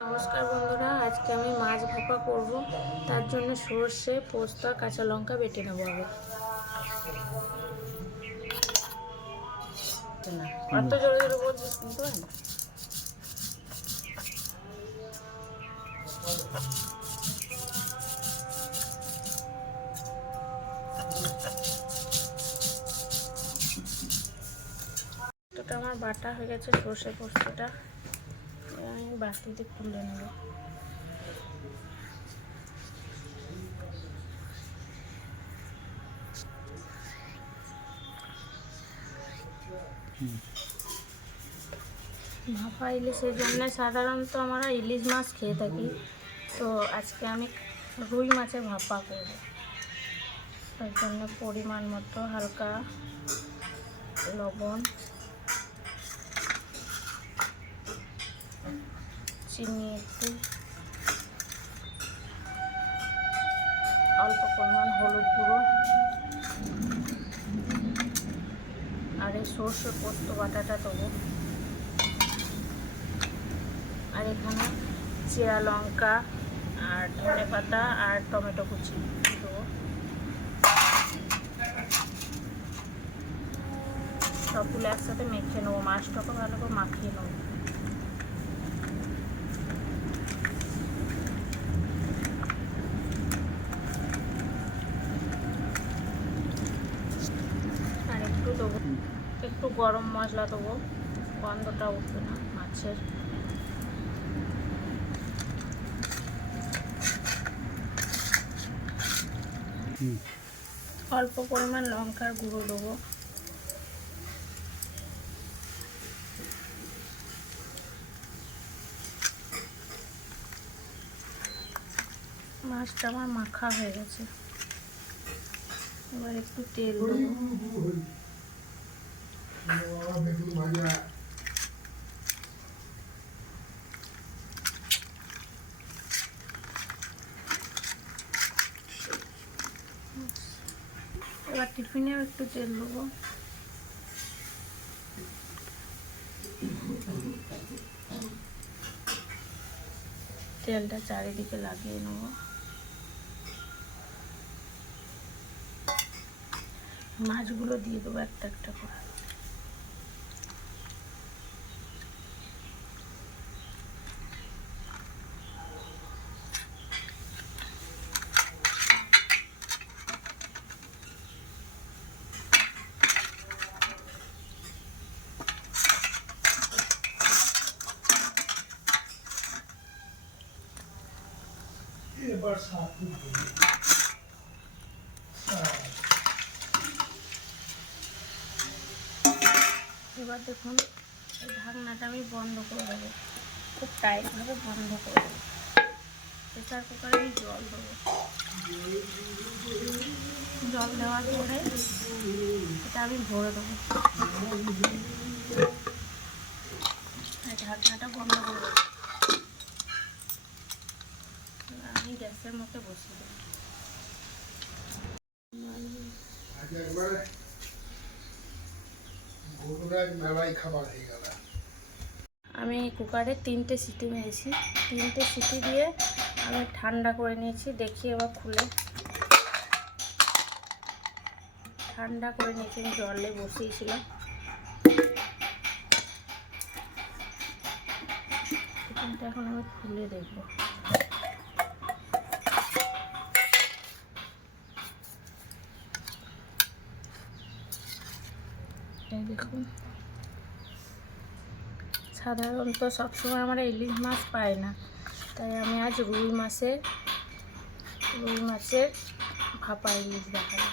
নমস্কার বন্ধুরা, আজকে আমি মাছ ভাপা করব। তার জন্য সর্ষে, পোস্ত, কাঁচা লঙ্কা বেটে নেব আগে। আমার বাটা হয়ে গেছে সর্ষে পোস্তটা। আমি বাটিতে খুলে নেব। ভাপা ইলিশের জন্য সাধারণত আমরা ইলিশ মাছ খেয়ে থাকি। তো আজকে আমি রুই মাছের ভাপা করব। তার জন্য পরিমাণ মতো হালকা লবণ চিনি একটু অল্প পরিমাণ হলুদ গুঁড়ো। আর এই সর্ষে পোস্ত বাটাটা দেবো। আর এখানে চেরা লঙ্কা আর ধনে পাতা আর টমেটো কুচি দেবো। সবগুলো একসাথে মেখে নেব, মাছটাকে ভালো করে মাখিয়ে নেব আর একটু দেবো একটু গরম মশলা দেবো। গন্ধটা উঠবে না মাছের। অল্প পরিমাণ লঙ্কার গুঁড়ো দেবো। মাছটা আমার মাখা হয়ে গেছে। এবার একটু তেল দেবো। এবার টিফিনেও একটু তেল দেবো। তেলটা চারিদিকে লাগিয়ে নেব। মাছগুলো দিয়ে দেবো একটা একটা করে। এবার দেখুন, এই ঢাকনাটা আমি বন্ধ করে দেবো। খুব টাইটভাবে বন্ধ করে দেবো। প্রেসার কুকারে আমি জল দেবো। জল দেওয়ার পরে এটা আমি ভরে দেবো। ঢাকনাটা বন্ধ করে দেবো এবার আমি গ্যাসের হয়ে গেল আমি কুকারে তিনটে সিটি মেরেছি তিনটে সিটি দিয়ে আমি ঠান্ডা করে নিয়েছি, দেখি এবার খুলে। ঠান্ডা করে নিয়েছি, আমি জলে বসিয়েছিলাম। এখন আমি খুলে দেখব। দেখুন। সাধারণত সবসময় আমরা ইলিশ মাছ পাই না। তাই আমি আজ রুই মাছের রুই মাছের ভাপা ইলিশ দেখাবো